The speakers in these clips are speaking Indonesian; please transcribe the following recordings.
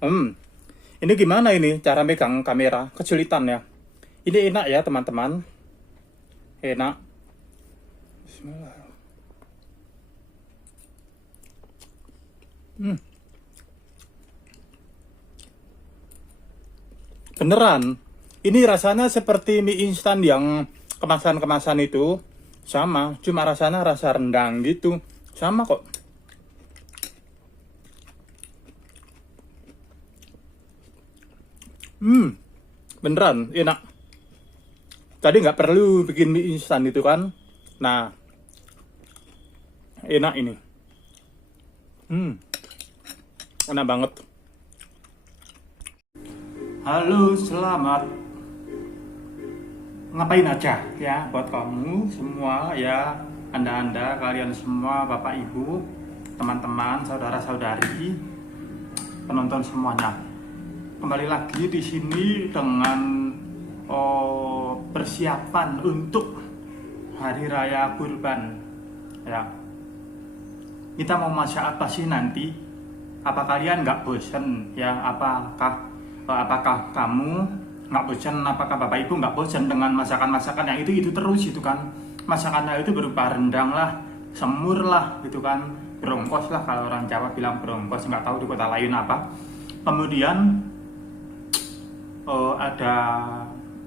Hmm, ini gimana ini cara megang kamera? Kesulitan ya. Ini enak ya teman-teman. Enak. Bismillah. Beneran. Ini rasanya seperti mie instan yang kemasan-kemasan itu. Sama, cuma rasanya rasa rendang gitu. Sama kok. Beneran enak. Tadi nggak perlu bikin mie instan itu kan. Nah, enak ini. Enak banget. Halo, selamat ngapain aja ya buat kamu semua ya, anda kalian semua, bapak ibu, teman-teman, saudara-saudari, penonton semuanya. Kembali lagi di sini dengan persiapan untuk hari raya Kurban ya. Kita mau masak apa sih nanti? Apa kalian nggak bosen ya? Apakah kamu nggak bosan? Apakah bapak ibu nggak bosan dengan masakan-masakan yang itu terus itu kan? Masakannya itu berupa rendang lah, semur lah gitu kan, brongkos lah kalau orang Jawa bilang brongkos, nggak tahu di kota lain apa. Kemudian ada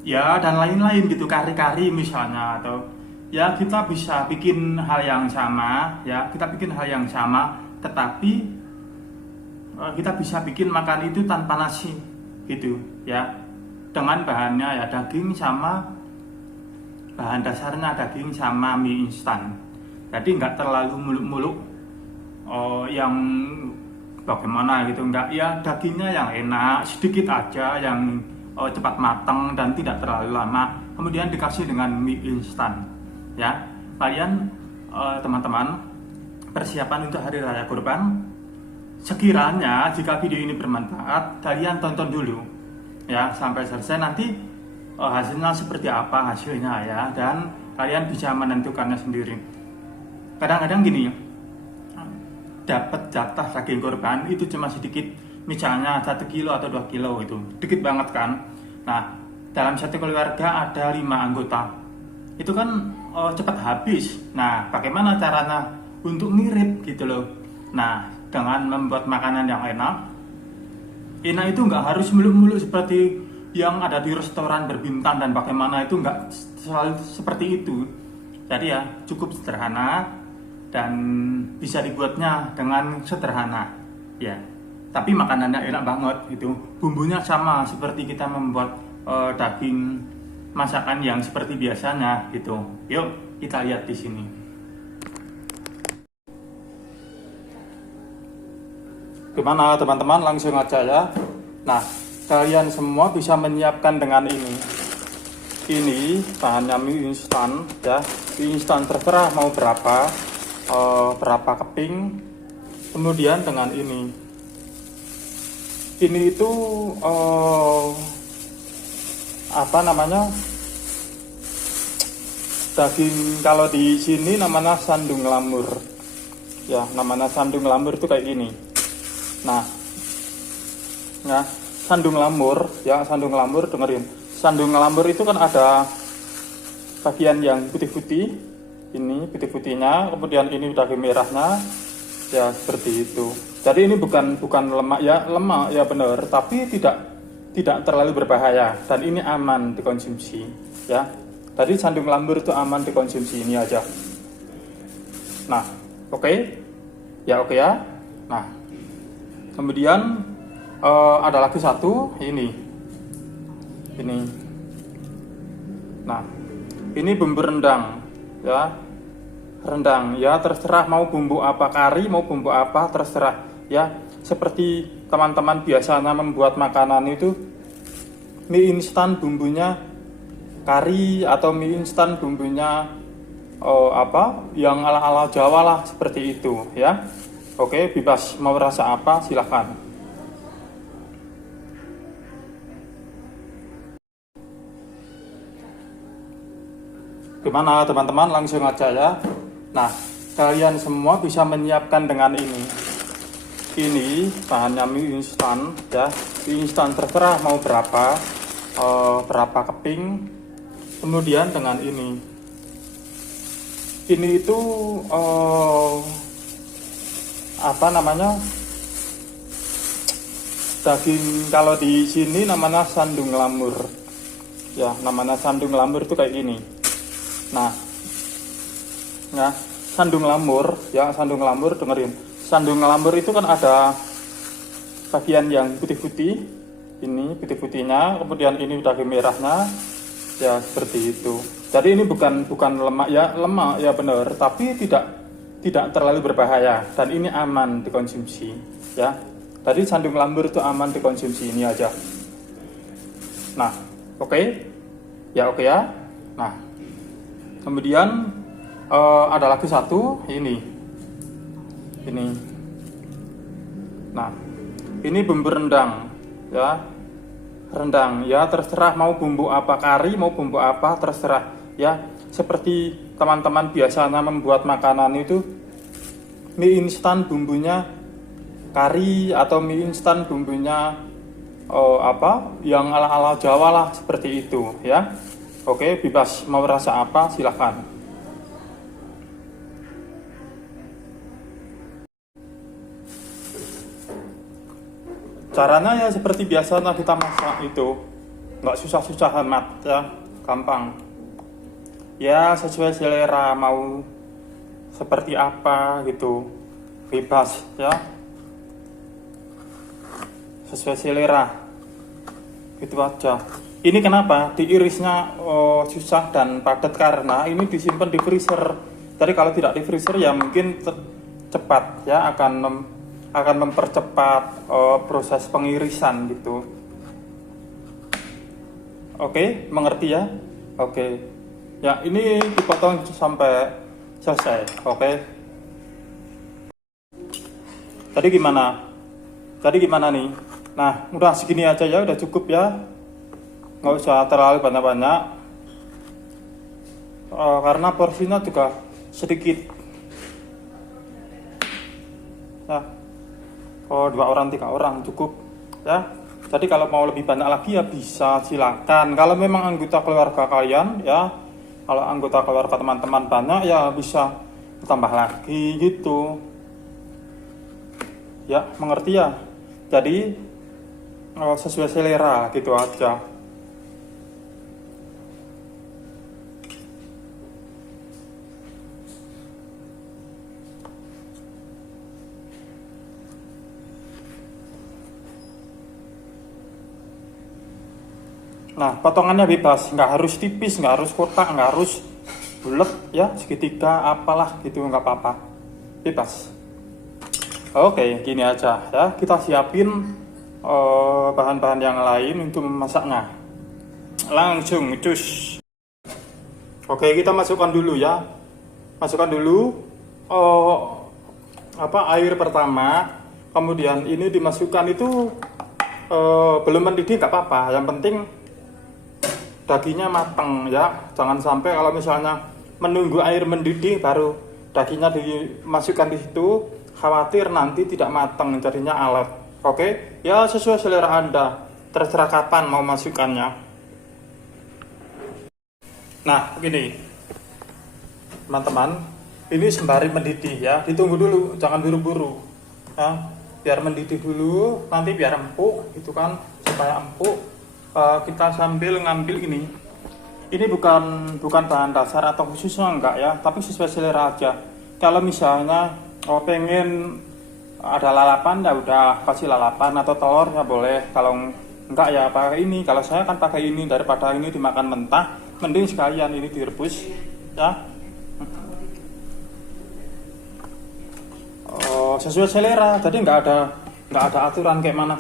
ya dan lain-lain gitu, kari-kari misalnya, atau ya kita bisa bikin hal yang sama ya, tetapi kita bisa bikin makan itu tanpa nasi gitu ya, dengan bahannya ya daging sama bahan dasarnya daging sama mie instan. Jadi nggak terlalu muluk-muluk yang bagaimana gitu, nggak ya, dagingnya yang enak sedikit aja, yang cepat matang dan tidak terlalu lama, kemudian dikasih dengan mie instan ya. Kalian teman-teman, persiapan untuk hari raya Kurban, sekiranya jika video ini bermanfaat, kalian tonton dulu ya sampai selesai, nanti hasilnya seperti apa hasilnya ya, dan kalian bisa menentukannya sendiri. Kadang-kadang gini, dapat jatah daging kurban itu cuma sedikit, misalnya 1 kilo atau 2 kilo, itu dikit banget kan. Nah, dalam satu keluarga ada 5 anggota, itu kan cepat habis. Nah, bagaimana caranya untuk ngirit gitu loh? Nah, dengan membuat makanan yang enak itu nggak harus muluk-muluk seperti yang ada di restoran berbintang dan bagaimana, itu nggak selalu seperti itu. Jadi ya cukup sederhana dan bisa dibuatnya dengan sederhana ya, tapi makanannya enak banget itu. Bumbunya sama seperti kita membuat daging masakan yang seperti biasanya gitu. Yuk kita lihat di sini. Gimana teman-teman, langsung aja ya. Nah, kalian semua bisa menyiapkan dengan ini. Ini bahannya mie instan ya. Mie instan terserah mau berapa keping. Kemudian dengan ini itu apa namanya, daging, kalau di sini namanya sandung lamur ya, namanya sandung lamur itu kayak gini. Nah, sandung lamur ya, sandung lamur, dengerin. Sandung lamur itu kan ada bagian yang putih-putih, ini putih-putihnya, kemudian ini daging merahnya ya, seperti itu. Jadi ini bukan lemak ya benar, tapi tidak terlalu berbahaya dan ini aman dikonsumsi ya. Tadi sandung lamur itu aman dikonsumsi, ini aja. Nah, oke ya. Nah, kemudian ada lagi satu, ini. Nah, ini bumbu rendang ya. Rendang ya, terserah mau bumbu apa, kari mau bumbu apa, terserah ya. Seperti teman-teman biasanya membuat makanan itu, mie instan bumbunya kari atau mie instan bumbunya yang ala-ala Jawa lah, seperti itu ya. Oke, bebas mau rasa apa silahkan. Gimana teman-teman, langsung aja ya. Nah, kalian semua bisa menyiapkan dengan ini. ini bahannya mie instan ya, mie instan terserah mau berapa keping. Kemudian dengan ini itu apa namanya, daging, kalau di sini namanya sandung lamur ya, namanya sandung lamur itu kayak gini. Nah sandung lamur ya, sandung lamur, dengerin, sandung lamur itu kan ada bagian yang putih-putih, ini putih-putihnya, kemudian ini daging merahnya ya, seperti itu. Jadi ini bukan lemak ya benar, tapi tidak terlalu berbahaya dan ini aman dikonsumsi ya. Tadi sandung lamur itu aman dikonsumsi, ini aja. Nah, oke ya. Nah, kemudian ada lagi satu ini. Nah, ini bumbu rendang ya. Rendang ya, terserah mau bumbu apa, kari mau bumbu apa, terserah ya. Seperti teman-teman biasanya membuat makanan itu, mie instan bumbunya kari atau mie instan bumbunya yang ala-ala Jawa lah, seperti itu ya. Oke, bebas mau rasa apa silahkan. Caranya ya seperti biasa kita masak itu, nggak susah-susah amat ya, gampang. Ya sesuai selera mau seperti apa gitu, bebas ya, sesuai selera gitu aja. Ini kenapa diirisnya susah dan padat, karena ini disimpan di freezer. Jadi kalau tidak di freezer ya mungkin cepat ya, akan mempercepat proses pengirisan gitu. Oke, mengerti ya? Oke. Ya, ini dipotong sampai selesai. Oke. Tadi gimana nih? Nah, udah segini aja ya, udah cukup ya. Nggak usah terlalu banyak-banyak. Karena porsinya juga sedikit. Ya. 2 orang 3 orang cukup ya. Jadi kalau mau lebih banyak lagi ya bisa, silakan. Kalau memang anggota keluarga kalian ya, kalau anggota keluarga teman-teman banyak ya bisa tambah lagi gitu ya, mengerti ya. Jadi sesuai selera gitu aja. Nah, potongannya bebas, nggak harus tipis, nggak harus kotak, nggak harus bulat ya, segitiga apalah gitu, nggak apa-apa, bebas. Oke, gini aja ya, kita siapin bahan-bahan yang lain untuk memasaknya. Langsung cus. Oke, kita masukkan dulu ya, air pertama, kemudian ini dimasukkan itu belum mendidih nggak apa-apa, yang penting dagingnya matang ya. Jangan sampai kalau misalnya menunggu air mendidih baru dagingnya dimasukkan di situ, khawatir nanti tidak matang jadinya alot. Oke ya, sesuai selera Anda, terserah kapan mau masukkannya. Nah begini teman-teman, ini sembari mendidih ya, ditunggu dulu, jangan buru-buru ya, biar mendidih dulu, nanti biar empuk gitu kan, supaya empuk. Kita sambil ngambil ini bukan bahan dasar atau khususnya enggak ya, tapi sesuai selera aja. Kalau misalnya pengen ada lalapan ya udah kasih lalapan, atau telur ya boleh, kalau enggak ya pakai ini. Kalau saya kan pakai ini, daripada ini dimakan mentah mending sekalian ini direbus ya. Sesuai selera, jadi nggak ada aturan kayak mana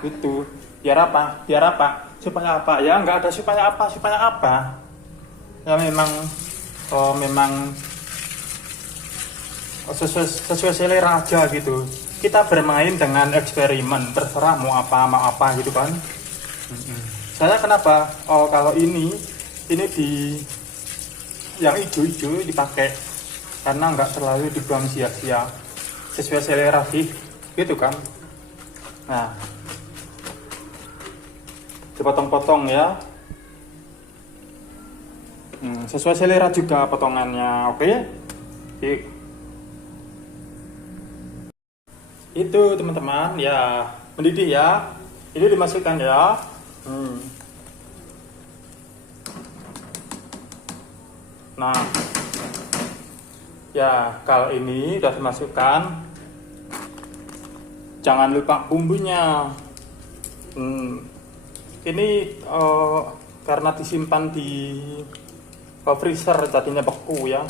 gitu. Biar apa supaya apa ya, nggak ada supaya apa ya, memang sesuai selera aja gitu. Kita bermain dengan eksperimen, terserah mau apa gitu kan. Saya kenapa kalau ini di yang hijau dipakai, karena nggak terlalu dibuang sia-sia, sesuai selera sih gitu kan. Nah, dipotong-potong ya. Sesuai selera juga potongannya, oke? Itu teman-teman ya, mendidih ya. Ini dimasukkan ya. Nah, ya kalau ini sudah dimasukkan, jangan lupa bumbunya. Ini karena disimpan di freezer jadinya beku ya.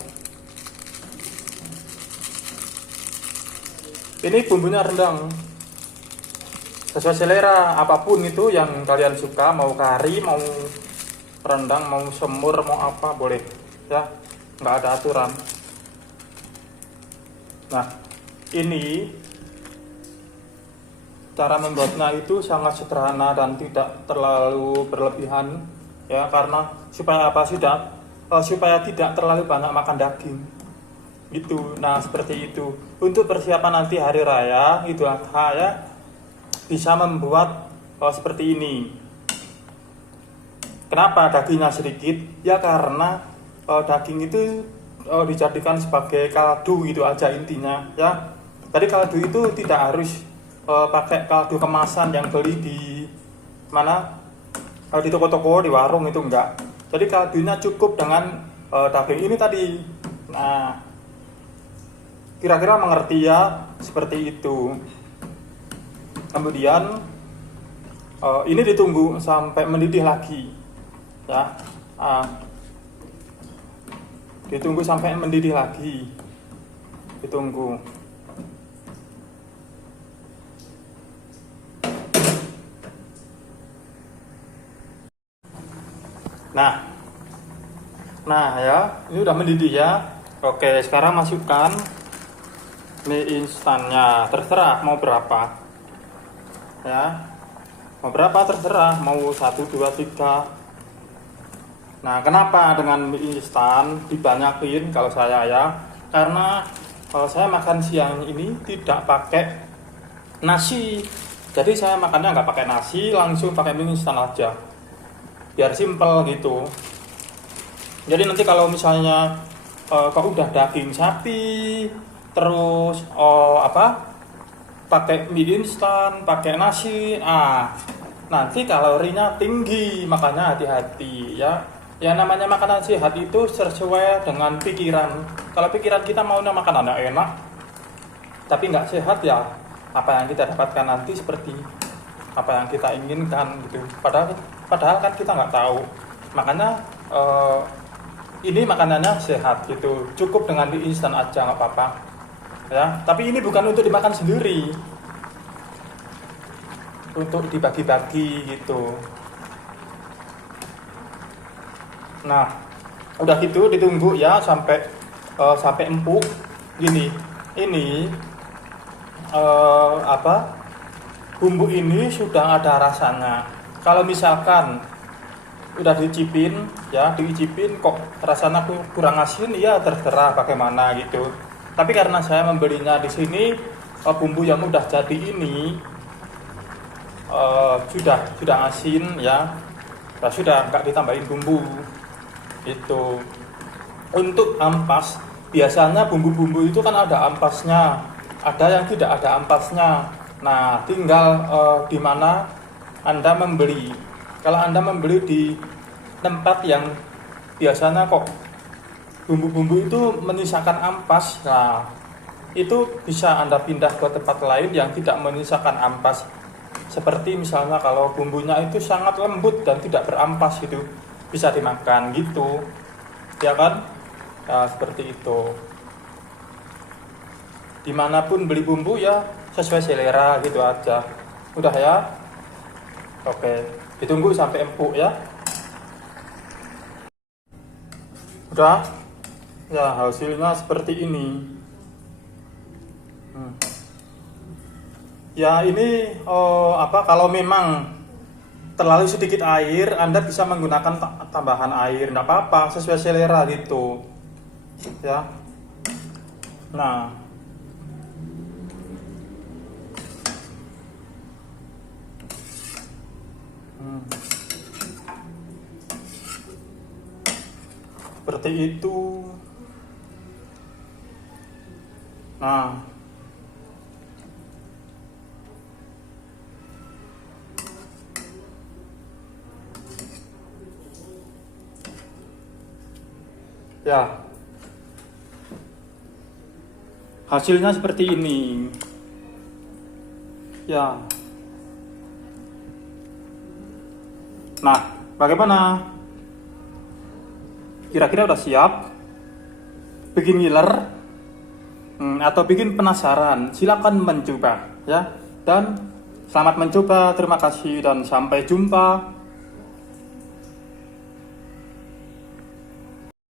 Ini bumbunya rendang, sesuai selera, apapun itu yang kalian suka, mau kari, mau rendang, mau semur, mau apa boleh ya, nggak ada aturan. Nah, ini cara membuatnya itu sangat sederhana dan tidak terlalu berlebihan ya, karena supaya apa, supaya tidak terlalu banyak makan daging gitu. Nah, seperti itu untuk persiapan nanti hari raya Idul Adha ya, bisa membuat seperti ini. Kenapa dagingnya sedikit ya, karena daging itu dijadikan sebagai kaldu gitu aja intinya ya. Tadi kaldu itu tidak harus pakai kaldu kemasan yang beli di mana, di toko-toko, di warung, itu enggak. Jadi kaldunya cukup dengan daging ini tadi. Nah, kira-kira mengerti ya, seperti itu. Kemudian ini ditunggu sampai mendidih lagi ya. Ditunggu sampai mendidih lagi, ditunggu. Nah ya, ini udah mendidih ya. Oke, sekarang masukkan mie instannya, terserah mau berapa ya, mau berapa terserah, mau 1, 2, 3. Nah, kenapa dengan mie instan dibanyakin kalau saya ya, karena kalau saya makan siang ini tidak pakai nasi, jadi saya makannya nggak pakai nasi, langsung pakai mie instan aja biar simple gitu. Jadi nanti kalau misalnya kok udah daging sapi terus pakai mie instan, pakai nasi, nanti kalorinya tinggi, makanya hati-hati ya. Ya namanya makanan sehat itu sesuai dengan pikiran. Kalau pikiran kita maunya makanan enak tapi nggak sehat ya, apa yang kita dapatkan nanti seperti apa yang kita inginkan gitu. Padahal kan kita nggak tahu. Makanya ini makanannya sehat gitu, cukup dengan mie instan aja nggak apa-apa ya. Tapi ini bukan untuk dimakan sendiri, untuk dibagi-bagi gitu. Nah, udah gitu ditunggu ya sampai empuk gini. Ini bumbu ini sudah ada rasanya. Kalau misalkan udah diicipin kok rasanya kurang asin, ya terserah bagaimana gitu. Tapi karena saya membelinya di sini bumbu yang udah jadi ini sudah asin ya, sudah nggak ditambahin bumbu itu. Untuk ampas, biasanya bumbu-bumbu itu kan ada ampasnya, ada yang tidak ada ampasnya. Nah, tinggal di mana Anda membeli. Kalau Anda membeli di tempat yang biasanya kok bumbu-bumbu itu menyisakan ampas, nah itu bisa Anda pindah ke tempat lain yang tidak menyisakan ampas. Seperti misalnya kalau bumbunya itu sangat lembut dan tidak berampas, itu bisa dimakan gitu ya kan. Nah, seperti itu. Dimanapun beli bumbu ya sesuai selera gitu aja. Udah ya. Oke, ditunggu sampai empuk ya. Udah ya, hasilnya seperti ini. Ya ini kalau memang terlalu sedikit air, Anda bisa menggunakan tambahan air, enggak apa-apa, sesuai selera gitu ya. Nah, seperti itu. Nah, ya, hasilnya seperti ini. Ya. Nah, bagaimana? Kira-kira udah siap? Bikin ngiler? Atau bikin penasaran? Silakan mencoba, ya. Dan selamat mencoba, terima kasih dan sampai jumpa.